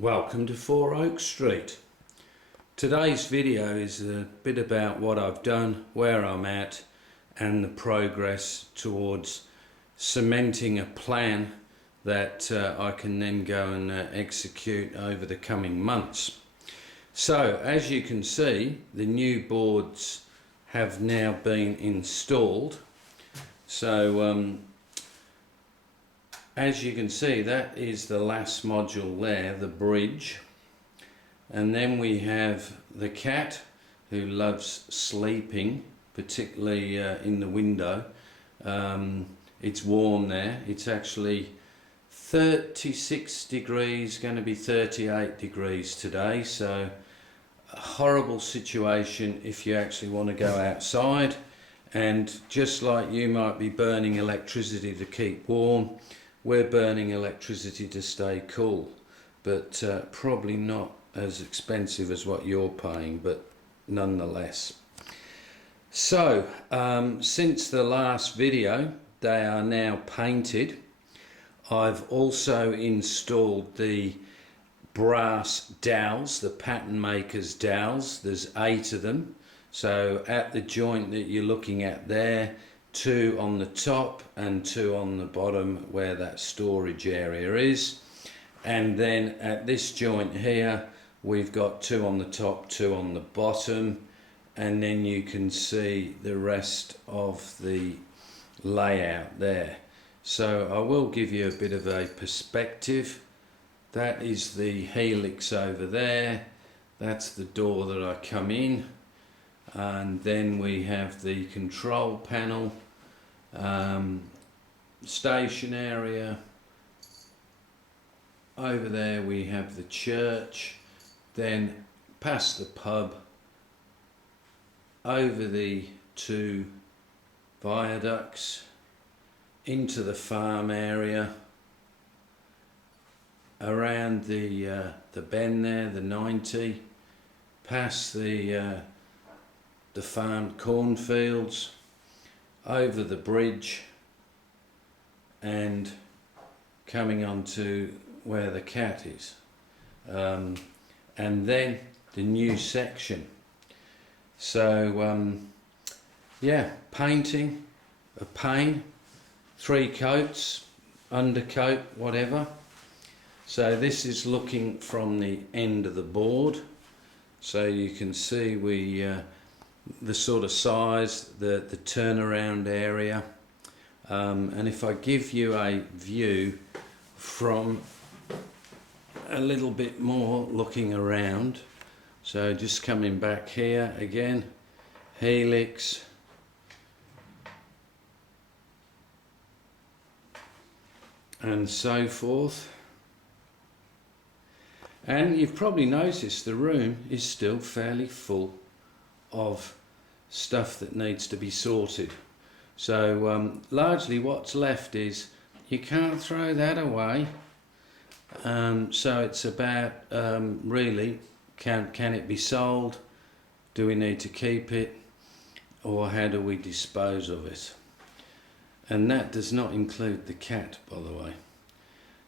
Welcome to 4 Oak Street. Today's video is a bit about what I've done, where I'm at, and the progress towards cementing a plan that I can then go and execute over the coming months. So as you can see, the new boards have now been installed. So as you can see, that is the last module there, the bridge. And then we have the cat, who loves sleeping, particularly in the window. It's warm there. It's actually 36 degrees, going to be 38 degrees today. So a horrible situation if you actually want to go outside. And just like you might be burning electricity to keep warm, we're burning electricity to stay cool, but probably not as expensive as what you're paying, but nonetheless. So since the last video, they are now painted. I've also installed the brass dowels, the pattern maker's dowels. There's 8 of them. So at the joint that you're looking at there, 2 on the top and 2 on the bottom where that storage area is. And then at this joint here, we've got 2 on the top, 2 on the bottom. And then you can see the rest of the layout there. So I will give you a bit of a perspective. That is the helix over there. That's the door that I come in. And then we have the control panel, station area. Over there we have the church, then past the pub, over the 2 viaducts, into the farm area, around the bend there, the 90, past the farmed cornfields, over the bridge, and coming on to where the cat is, and then the new section. So yeah, painting, a paint, 3 coats, undercoat, whatever. So this is looking from the end of the board, so you can see the sort of size, the turnaround area, and if I give you a view from a little bit more looking around, so just coming back here again, helix, and so forth. And you've probably noticed the room is still fairly full of stuff that needs to be sorted. So largely what's left is you can't throw that away. So it's about really, can it be sold? Do we need to keep it? Or how do we dispose of it? And that does not include the cat, by the way.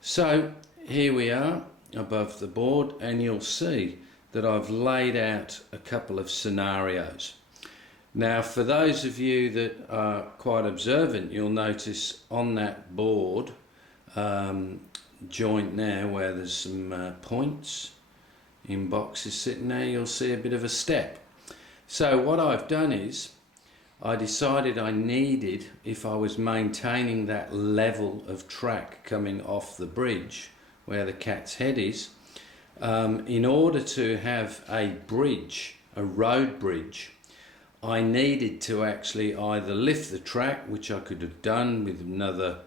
So here we are above the board, and you'll see that I've laid out a couple of scenarios. Now for those of you that are quite observant, you'll notice on that board joint now where there's some points in boxes sitting there, you'll see a bit of a step. So what I've done is I decided I needed, if I was maintaining that level of track coming off the bridge where the cat's head is, in order to have a bridge, a road bridge, I needed to actually either lift the track, which I could have done with another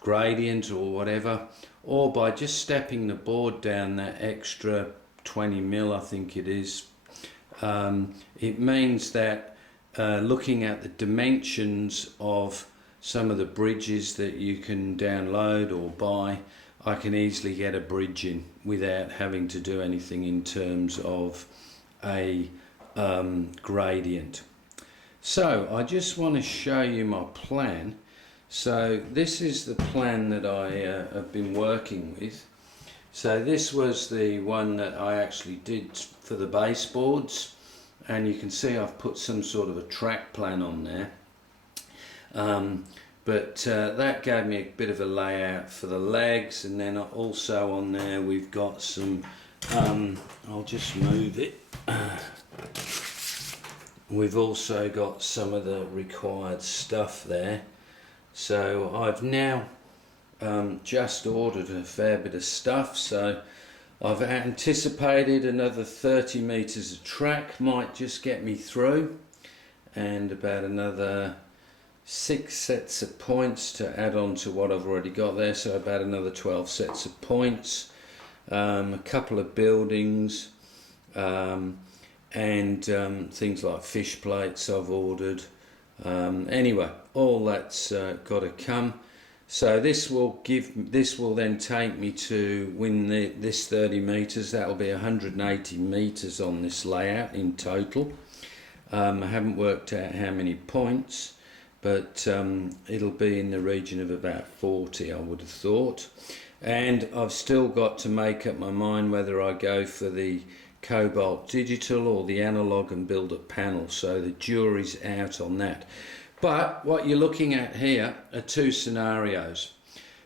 gradient or whatever, or by just stepping the board down that extra 20 mil, I think it is. It means that looking at the dimensions of some of the bridges that you can download or buy, I can easily get a bridge in without having to do anything in terms of a gradient. So I just want to show you my plan. So this is the plan that I have been working with. So this was the one that I actually did for the baseboards, and you can see I've put some sort of a track plan on there. But that gave me a bit of a layout for the legs, and then also on there we've got some, I'll just move it. We've also got some of the required stuff there. So I've now just ordered a fair bit of stuff, so I've anticipated another 30 metres of track might just get me through, and about another 6 sets of points to add on to what I've already got there, so about another 12 sets of points, a couple of buildings, and things like fish plates I've ordered. Anyway, all that's got to come. So this will then take me to win this 30 metres. That'll be 180 metres on this layout in total. I haven't worked out how many points, but it'll be in the region of about 40, I would have thought. And I've still got to make up my mind whether I go for the Cobalt Digital or the analog and build a panel, so the jury's out on that. But what you're looking at here are two scenarios.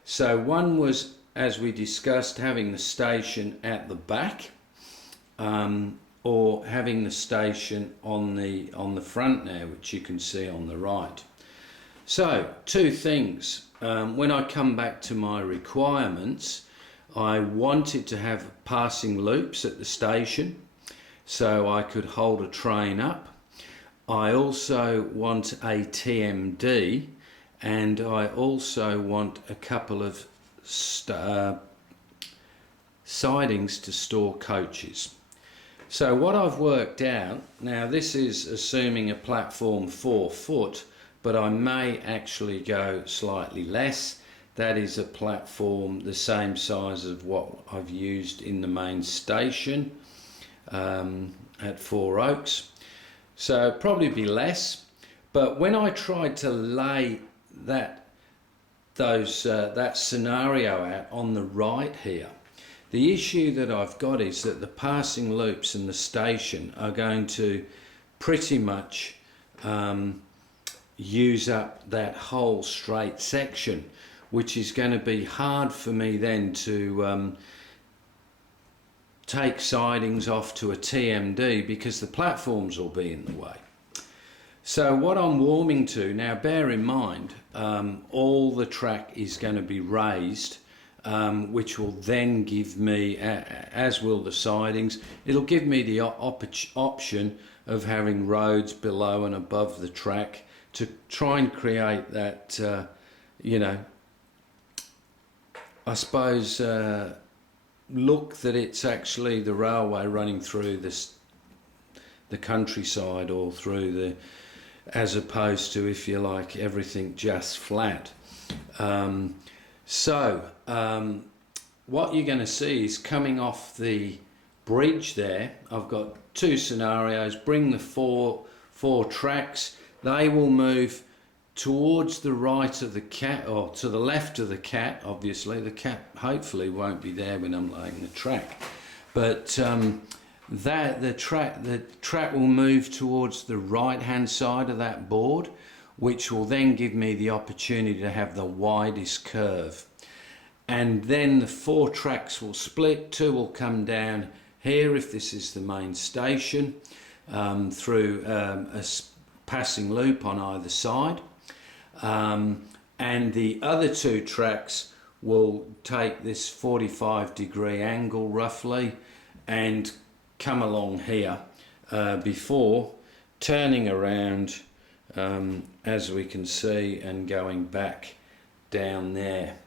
So one was, as we discussed, having the station at the back, or having the station on the front there, which you can see on the right. So two things. When I come back to my requirements, I wanted to have passing loops at the station so I could hold a train up. I also want a TMD, and I also want a couple of sidings to store coaches. So what I've worked out, now this is assuming a platform 4 foot, but I may actually go slightly less. That is a platform the same size as what I've used in the main station at Four Oaks. So probably be less. But when I tried to lay that scenario out on the right here, the issue that I've got is that the passing loops and the station are going to pretty much use up that whole straight section, which is going to be hard for me then to take sidings off to a TMD because the platforms will be in the way. So what I'm warming to, now bear in mind, all the track is going to be raised, which will then give me, as will the sidings, it'll give me the option of having roads below and above the track to try and create that, you know, I suppose, look that it's actually the railway running through the countryside or through the, as opposed to, if you like, everything just flat. What you're going to see is coming off the bridge there, I've got two scenarios. Bring the four tracks. They will move towards the right of the cat, or to the left of the cat. Obviously the cat hopefully won't be there when I'm laying the track, but the track will move towards the right hand side of that board, which will then give me the opportunity to have the widest curve. And then the four tracks will split. Two will come down here if this is the main station, through a passing loop on either side. And the other two tracks will take this 45-degree angle roughly and come along here before turning around, as we can see, and going back down there.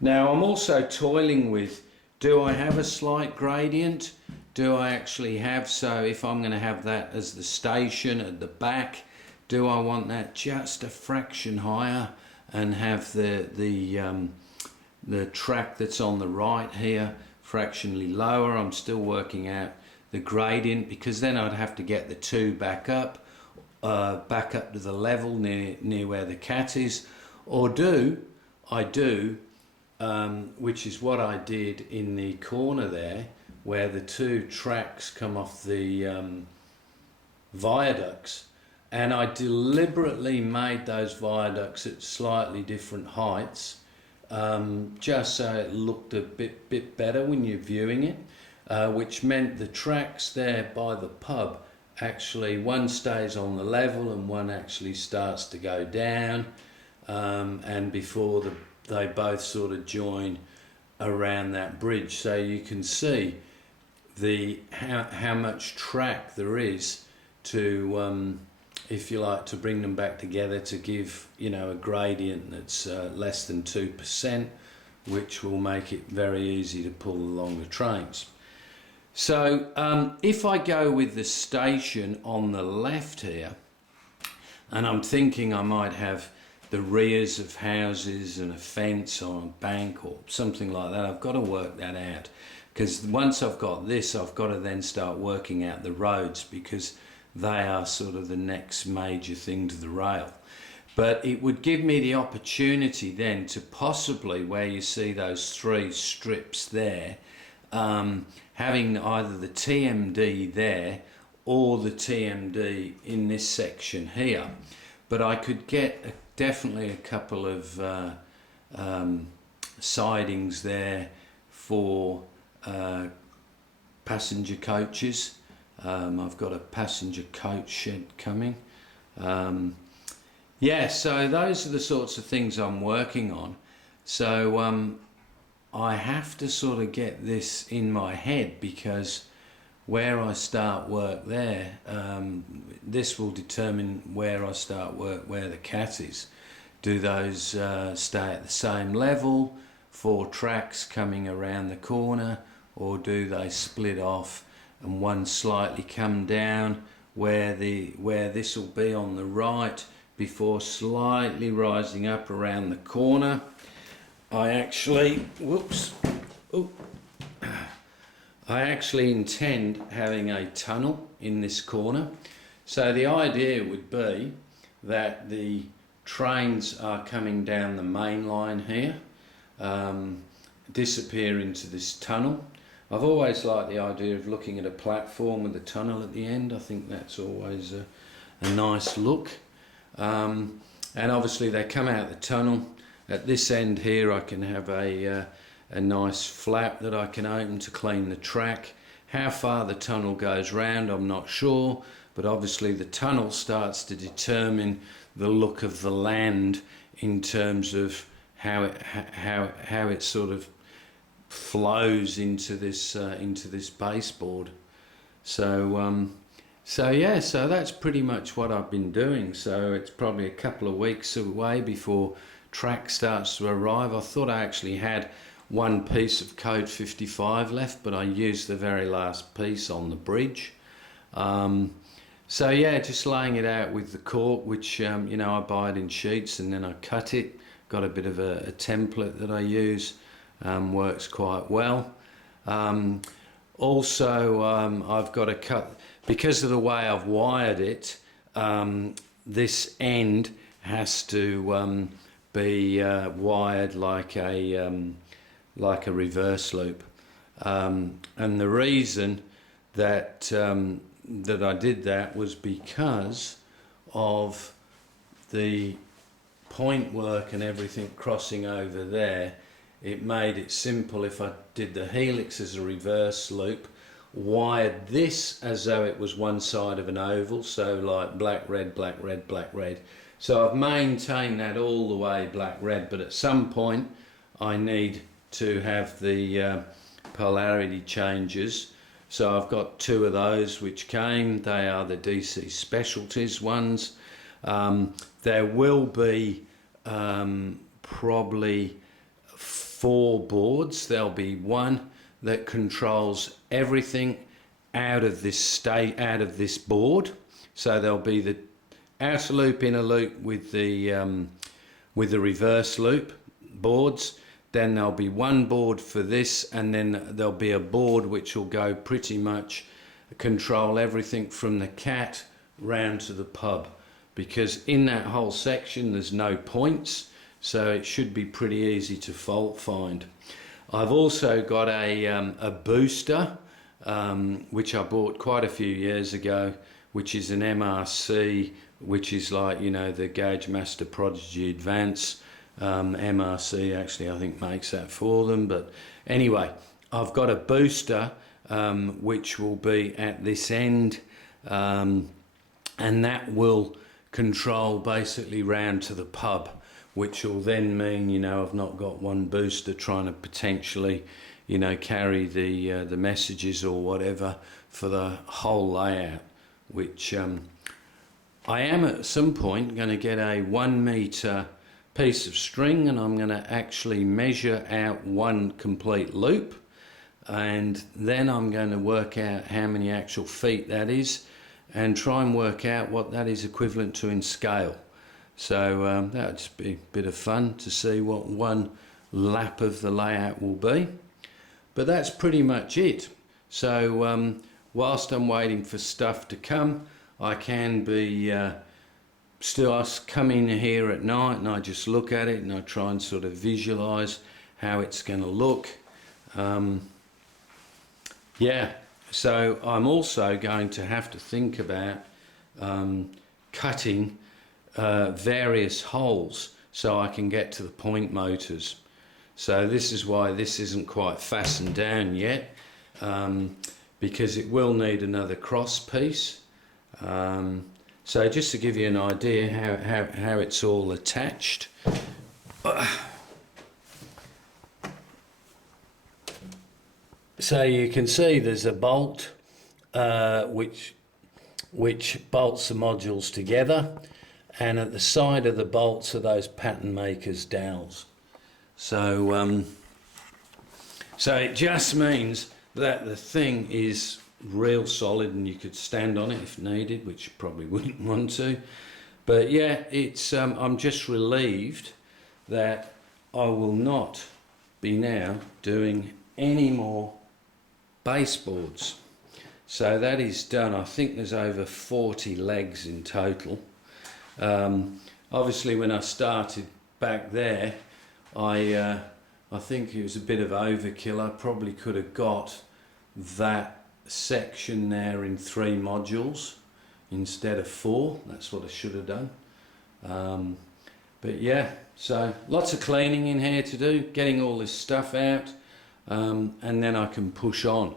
Now I'm also toiling with, do I have a slight gradient? Do I actually have, so if I'm going to have that as the station at the back, do I want that just a fraction higher and have the track that's on the right here fractionally lower? I'm still working out the gradient, because then I'd have to get the two back up to the level near where the cat is, or do I do which is what I did in the corner there, where the two tracks come off the viaducts, and I deliberately made those viaducts at slightly different heights, just so it looked a bit better when you're viewing it, which meant the tracks there by the pub, actually one stays on the level and one actually starts to go down, and before they both sort of join around that bridge, so you can see how much track there is to if you like, to bring them back together to give, you know, a gradient that's less than 2%, which will make it very easy to pull along the trains. So if I go with the station on the left here, and I'm thinking I might have the rears of houses and a fence or a bank or something like that, I've got to work that out, because once I've got this, I've got to then start working out the roads, because they are sort of the next major thing to the rail. But it would give me the opportunity then to possibly, where you see those three strips there, having either the TMD there or the TMD in this section here. But I could get definitely a couple of sidings there for passenger coaches. I've got a passenger coach shed coming. Yeah, so those are the sorts of things I'm working on. So I have to sort of get this in my head, because where I start work there, this will determine where I start work where the cat is. Do those stay at the same level, 4 tracks coming around the corner, or do they split off and one slightly come down where this will be on the right before slightly rising up around the corner? I actually intend having a tunnel in this corner. So the idea would be that the trains are coming down the main line here, disappear into this tunnel. I've always liked the idea of looking at a platform with a tunnel at the end. I think that's always a nice look. And obviously they come out the tunnel. At this end here I can have a nice flap that I can open to clean the track. How far the tunnel goes round I'm not sure, but obviously the tunnel starts to determine the look of the land in terms of how it sort of flows into this baseboard. So yeah, so that's pretty much what I've been doing. So it's probably a couple of weeks away before track starts to arrive. I thought I actually had one piece of code 55 left, but I used the very last piece on the bridge. So yeah, just laying it out with the cork, which you know, I buy it in sheets and then I cut it. Got a bit of a template that I use. Works quite well. Also, I've got to cut, because of the way I've wired it, this end has to be wired like a reverse loop. And the reason that that I did that was because of the point work and everything crossing over there. It made it simple if I did the helix as a reverse loop, wired this as though it was one side of an oval, so like black, red, black, red, black, red. So I've maintained that all the way black, red, but at some point I need to have the polarity changes. So I've got 2 of those which came. They are the DC Specialties ones. There will be probably 4 boards. There'll be one that controls everything out of this board. So there'll be the outer loop, inner loop with the reverse loop boards. Then there'll be one board for this, and then there'll be a board which will go pretty much control everything from the cat round to the pub, because in that whole section there's no points. so it should be pretty easy to fault find. I've also got a booster which I bought quite a few years ago, which is an MRC, which is like, you know, the Gauge Master Prodigy Advance. MRC actually I think makes that for them, but anyway, I've got a booster which will be at this end, and that will control basically round to the pub, which will then mean, you know, I've not got one booster trying to potentially, you know, carry the messages or whatever for the whole layout, which I am at some point going to get a 1 meter piece of string, and I'm going to actually measure out one complete loop, and then I'm going to work out how many actual feet that is and try and work out what that is equivalent to in scale. So that would just be a bit of fun to see what one lap of the layout will be. But that's pretty much it. So whilst I'm waiting for stuff to come, I can be still come in here at night and I just look at it and I try and sort of visualize how it's going to look. Yeah, so I'm also going to have to think about cutting various holes so I can get to the point motors. So this is why this isn't quite fastened down yet, because it will need another cross piece. So just to give you an idea how it's all attached. So you can see there's a bolt which bolts the modules together, and at the side of the bolts are those pattern makers dowels. So so it just means that the thing is real solid and you could stand on it if needed, which you probably wouldn't want to. But yeah, it's I'm just relieved that I will not be now doing any more baseboards. So that is done. I think there's over 40 legs in total. Obviously when I started back there, I think it was a bit of overkill. I probably could have got that section there in 3 modules instead of 4. That's what I should have done. But yeah, so lots of cleaning in here to do, getting all this stuff out, and then I can push on.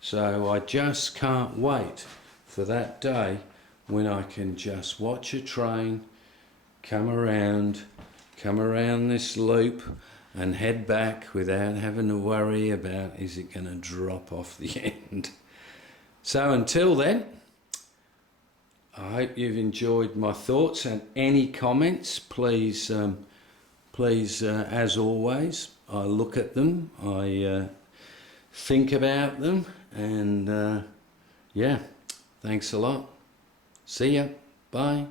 So I just can't wait for that day when I can just watch a train come around this loop and head back without having to worry about is it going to drop off the end. So until then, I hope you've enjoyed my thoughts, and any comments, please, as always, I look at them, I think about them, and yeah, thanks a lot. See ya. Bye.